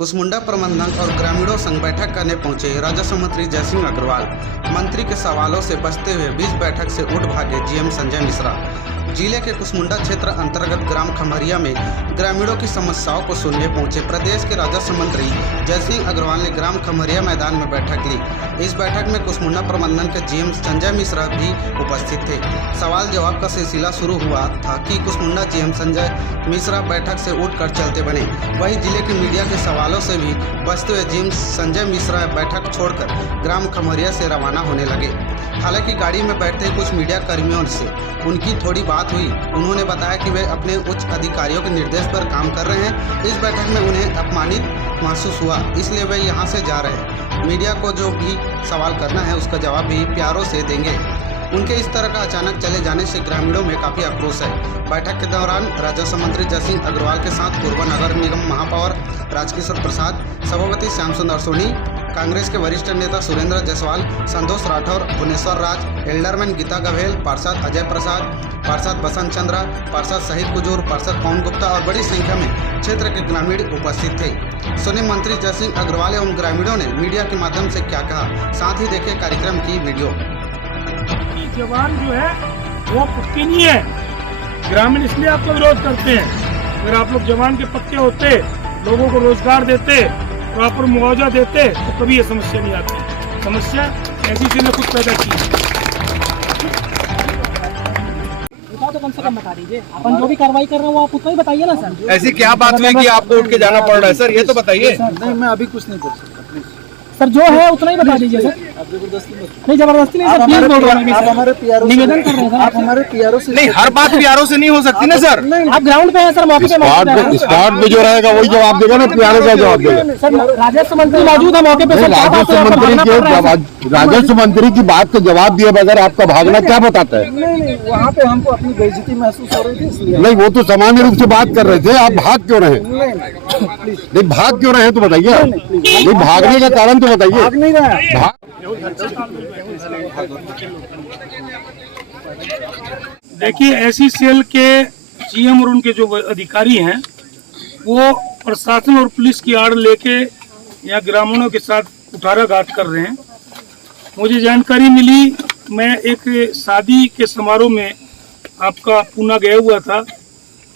कुसमुंडा प्रबंधन और ग्रामीणों संग बैठक करने पहुंचे राजस्व मंत्री जयसिंह अग्रवाल। मंत्री के सवालों से बचते हुए बीच बैठक से उठ भागे जीएम संजय मिश्रा। जिले के कुसमुंडा क्षेत्र अंतर्गत ग्राम खम्हरिया में ग्रामीणों की समस्याओं को सुनने पहुंचे प्रदेश के राजस्व मंत्री जयसिंह अग्रवाल ने ग्राम खम्हरिया मैदान में बैठक ली। इस बैठक में कुसमुंडा प्रबंधन के जीएम संजय मिश्रा भी उपस्थित थे। सवाल जवाब का सिलसिला शुरू हुआ था कि कुसमुंडा जीएम संजय मिश्रा बैठक से उठकर चलते बने। वहीं जिले की मीडिया के सवालों से भी बचते हुए जीएम संजय मिश्रा बैठक छोड़कर ग्राम खम्हरिया से रवाना होने लगे। हालांकि गाड़ी में बैठते कुछ मीडिया कर्मियों से उनकी थोड़ी बात हुई। उन्होंने बताया कि वे अपने उच्च अधिकारियों के निर्देश पर काम कर रहे हैं। इस बैठक में उन्हें अपमानित महसूस हुआ, इसलिए वे यहां से जा रहे हैं। मीडिया को जो भी सवाल करना है उसका जवाब भी प्यारों से देंगे। उनके इस तरह का अचानक चले जाने से ग्रामीणों में काफ़ी आक्रोश है। बैठक के दौरान राजस्व मंत्री जयसिंह अग्रवाल के साथ पूर्व नगर निगम महापौर राजकिशोर प्रसाद, सभापति श्याम सुंदर सोनी, कांग्रेस के वरिष्ठ नेता सुरेंद्र जायसवाल, संतोष राठौर, भुवनेश्वर राज, एल्डरमैन गीता गवेल, पार्षद अजय प्रसाद, पार्षद बसंत चंद्रा, पार्षद शहीद कुजूर, पार्षद पवन गुप्ता और बड़ी संख्या में क्षेत्र के ग्रामीण उपस्थित थे। सुने मंत्री जयसिंह अग्रवाल एवं ग्रामीणों ने मीडिया के माध्यम से क्या कहा, साथ ही देखे कार्यक्रम की वीडियो। जवान जो है वो पक्के नहीं है, ग्रामीण इसलिए आपको विरोध करते हैं। अगर आप लोग जवान के पक्के होते, लोगों को रोजगार देते, प्रॉपर मुआवजा देते तो कभी ये समस्या नहीं आती। समस्या ऐसी चीज ने खुद पैदा की। तो कम से कम बता दीजिए, अपन जो भी कार्रवाई कर रहे हैं वो आप उतना ही बताइए ना सर। ऐसी क्या बात हुई कि आपको उठ के जाना पड़ रहा है सर, ये तो बताइए। नहीं, मैं अभी कुछ नहीं बोल सकता प्लीज। सर जो है उतना ही बता दीजिए सर। आप जबरदस्ती मत। नहीं जबरदस्ती नहीं सर, प्लीज बोल रहे हैं। आप हमारे पीआरओ निवेदन कर रहे हैं सर। आप हमारे पीआरओ से नहीं, हर बात पीआरओ से नहीं हो सकती ना सर। आप ग्राउंड पे हैं सर, मौके पे स्पॉट पे जो रहेगा वही जवाब देगा ना, पीआरओ का जवाब देगा। सर। राजस्व मंत्री मौजूद है मौके पे सर। राजस्व मंत्री की बात का जवाब दिए बगैर आपका भागना क्या बताता है? नहीं, वहाँ पे हमको अपनी बेइज्जती महसूस हो रही थी इसलिए। नहीं, वो तो सामान्य रूप से बात कर रहे थे, आप भाग क्यों रहे? नहीं, भाग क्यों रहे तो बताइए। नहीं, भागने का कारण तो बताइए। भाग नहीं रहा है। देखिए, ऐसी सेल के जीएम और उनके जो अधिकारी हैं वो प्रशासन और पुलिस की आड़ लेके यहाँ ग्रामीणों के साथ कुठाराघात कर रहे हैं। मुझे जानकारी मिली, मैं एक शादी के समारोह में आपका पूना गया हुआ था,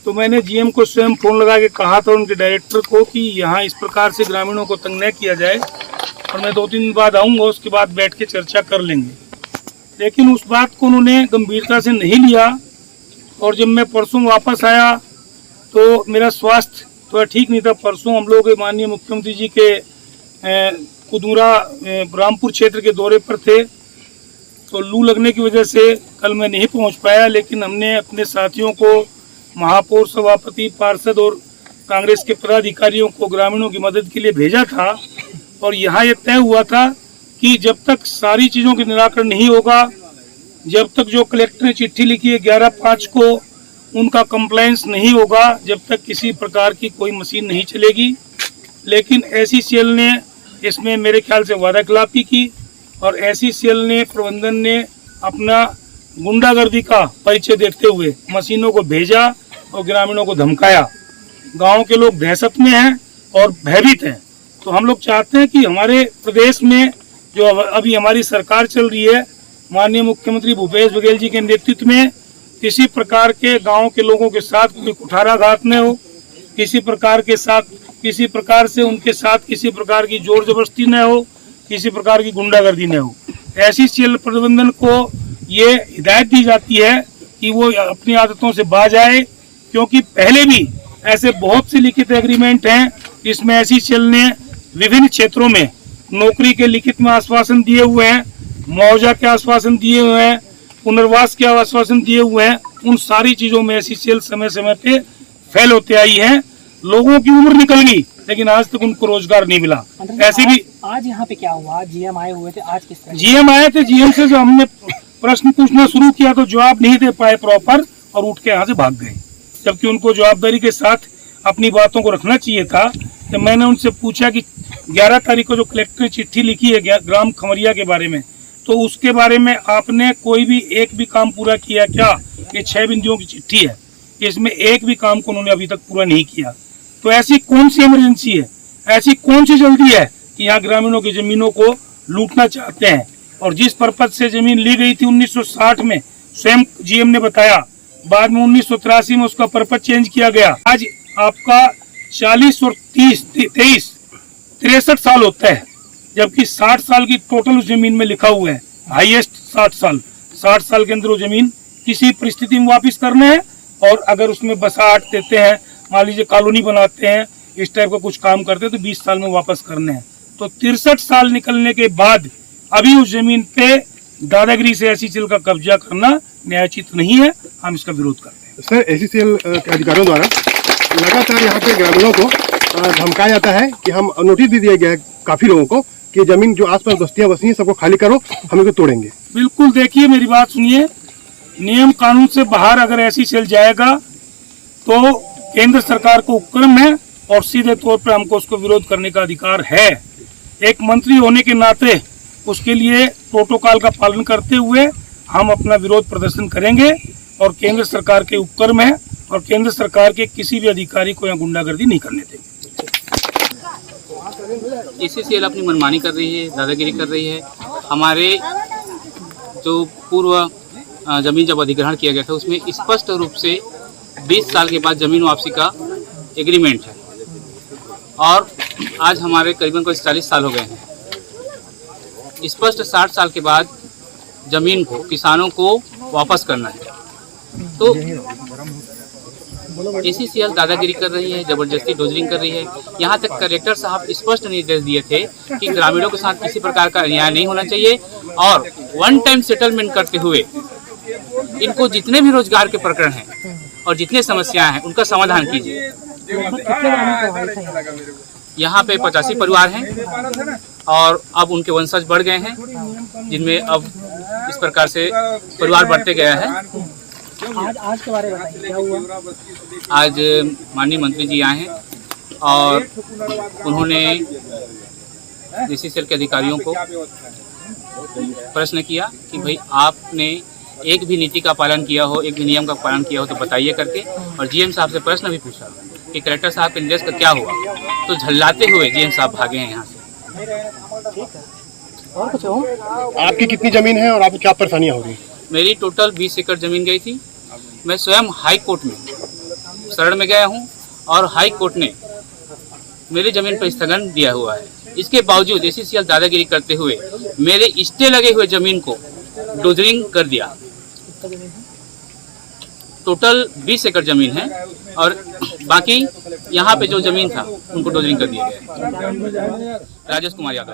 तो मैंने जीएम को स्वयं फोन लगा के कहा था उनके डायरेक्टर को कि यहाँ इस प्रकार से ग्रामीणों को तंग न किया जाए और मैं 2-3 दिन बाद आऊँगा, उसके बाद बैठ के चर्चा कर लेंगे। लेकिन उस बात को उन्होंने गंभीरता से नहीं लिया और जब मैं परसों वापस आया तो मेरा स्वास्थ्य थोड़ा ठीक नहीं था। परसों हम लोग माननीय मुख्यमंत्री जी के कुदूरा रामपुर क्षेत्र के दौरे पर थे, तो लू लगने की वजह से कल मैं नहीं पहुंच पाया। लेकिन हमने अपने साथियों को, महापौर, सभापति, पार्षद और कांग्रेस के पदाधिकारियों को ग्रामीणों की मदद के लिए भेजा था और यहाँ ये तय हुआ था कि जब तक सारी चीज़ों के निराकरण नहीं होगा, जब तक जो कलेक्टर ने चिट्ठी लिखी है 11/5 को उनका कंप्लायंस नहीं होगा, जब तक किसी प्रकार की कोई मशीन नहीं चलेगी। लेकिन ऐसी सेल ने इसमें मेरे ख्याल से वादा खिलाफी की और ऐसी सेल ने, प्रबंधन ने अपना गुंडागर्दी का परिचय देते हुए मशीनों को भेजा और ग्रामीणों को धमकाया। गांव के लोग दहशत में हैं और भयभीत हैं। तो हम लोग चाहते हैं कि हमारे प्रदेश में जो अभी हमारी सरकार चल रही है, माननीय मुख्यमंत्री भूपेश बघेल जी के नेतृत्व में, किसी प्रकार के गांव के लोगों के साथ कोई कुठाराघात न हो, किसी प्रकार से उनके साथ किसी प्रकार की जोर जबरदस्ती न हो, किसी प्रकार की गुंडागर्दी न हो। ऐसी सेल प्रबंधन को ये हिदायत दी जाती है कि वो अपनी आदतों से बाज आए, क्योंकि पहले भी ऐसे बहुत से लिखित एग्रीमेंट हैं जिसमें ऐसी सेल ने विभिन्न क्षेत्रों में नौकरी के लिखित में आश्वासन दिए हुए हैं, मुआवजा के आश्वासन दिए हुए हैं, पुनर्वास के आश्वासन दिए हुए हैं। उन सारी चीजों में ऐसी सेल समय समय पे फेल होते आई है। लोगों की उम्र निकल गई लेकिन आज तक उनको रोजगार नहीं मिला। ऐसे भी आज यहाँ पे क्या हुआ? जीएम आए हुए थे, आज किस तरह? जीएम आए थे, जीएम से जो हमने प्रश्न पूछना शुरू किया तो जवाब नहीं दे पाए प्रॉपर और उठ के यहाँ से भाग गए, जबकि उनको जवाबदारी के साथ अपनी बातों को रखना चाहिए था। तो मैंने उनसे पूछा कि 11 तारीख को जो कलेक्टर ने चिट्ठी लिखी है ग्राम खम्हरिया के बारे में, तो उसके बारे में आपने कोई भी एक भी काम पूरा किया क्या? ये 6 बिंदुओं की चिट्ठी है, इसमें एक भी काम को उन्होंने अभी तक पूरा नहीं किया। तो ऐसी कौन सी इमरजेंसी है ऐसी कौन सी जल्दी है कि यहाँ ग्रामीणों की जमीनों को लूटना चाहते हैं। और जिस पर्पज से जमीन ली गई थी 1960 में, स्वयं जीएम ने बताया, बाद में 1983 में उसका पर्पज चेंज किया गया। आज आपका 40 और 23 63 साल होता है, जबकि 60 साल की टोटल उस जमीन में लिखा हुआ है, हाईएस्ट 60 साल। 60 साल के अंदर वो जमीन किसी परिस्थिति में वापस करने हैं, और अगर उसमें बसाहट देते हैं, मान लीजिए कॉलोनी बनाते हैं, इस टाइप का कुछ काम करते हैं, तो 20 साल में वापस करने हैं। तो 63 साल निकलने के बाद अभी उस जमीन पे दादागिरी से एसीसीएल का कब्जा करना न्यायोचित नहीं है। हम इसका विरोध करते हैं। सर, एसीसीएल के अधिकारियों द्वारा लगातार यहाँ के ग्रामीणों को धमकाया जाता है कि हम नोटिस भी दिया गया है काफी लोगों को कि जमीन जो आसपास बस्तियां बसी हैं सबको खाली करो, हम इनको तोड़ेंगे। बिल्कुल, देखिए मेरी बात सुनिए, नियम कानून से बाहर अगर एसीसीएल जाएगा तो केंद्र सरकार को उपक्रम है और सीधे तौर पर हमको उसको विरोध करने का अधिकार है। एक मंत्री होने के नाते उसके लिए प्रोटोकॉल का पालन करते हुए हम अपना विरोध प्रदर्शन करेंगे, और केंद्र सरकार के उपक्रम है और केंद्र सरकार के किसी भी अधिकारी को यहाँ गुंडागर्दी नहीं करने देंगे। एसीसीएल अपनी मनमानी कर रही है, दादागिरी कर रही है। हमारे जो पूर्व जमीन जब अधिग्रहण किया गया था उसमें स्पष्ट रूप से 20 साल के बाद जमीन वापसी का एग्रीमेंट है, और आज हमारे करीबन कोई 40 साल हो गए हैं। स्पष्ट 60 साल के बाद जमीन को किसानों को वापस करना है, तो एसीसीएल दादागिरी कर रही है, जबरदस्ती डोजरिंग कर रही है। यहाँ तक कलेक्टर साहब स्पष्ट निर्देश दिए थे कि ग्रामीणों के साथ किसी प्रकार का अन्याय नहीं होना चाहिए, और वन टाइम सेटलमेंट करते हुए इनको जितने भी रोजगार के प्रकरण हैं और जितने समस्याएं हैं उनका समाधान कीजिए। यहाँ पे 85 परिवार हैं और अब उनके वंशज बढ़ गए हैं, जिनमें अब इस प्रकार से परिवार बढ़ते गया है। आज के बारे में बताइए, क्या हुआ? आज माननीय मंत्री जी आए हैं और उन्होंने एसीसीएल के अधिकारियों को प्रश्न किया कि भाई आपने एक भी नीति का पालन किया हो, एक भी नियम का पालन किया हो तो बताइए करके, और जीएम साहब से प्रश्न भी पूछा कि कलेक्टर साहब के निर्देश का क्या हुआ, तो झल्लाते हुए जीएम साहब भागे हैं यहाँ से। और कुछ हो? आपकी कितनी जमीन है और आपको क्या परेशानियां हो रही? मेरी टोटल 20 एकड़ जमीन गई थी। मैं स्वयं हाई कोर्ट में शरण में गया हूँ और हाई कोर्ट ने मेरी जमीन पर स्थगन दिया हुआ है। इसके बावजूद एसीसीएल दादागिरी करते हुए मेरे स्टे लगे हुए जमीन को डोजरिंग कर दिया। टोटल 20 एकड़ जमीन है और बाकी यहाँ पे जो जमीन था उनको डोजरिंग कर दिया गया है। राजेश कुमार यादव।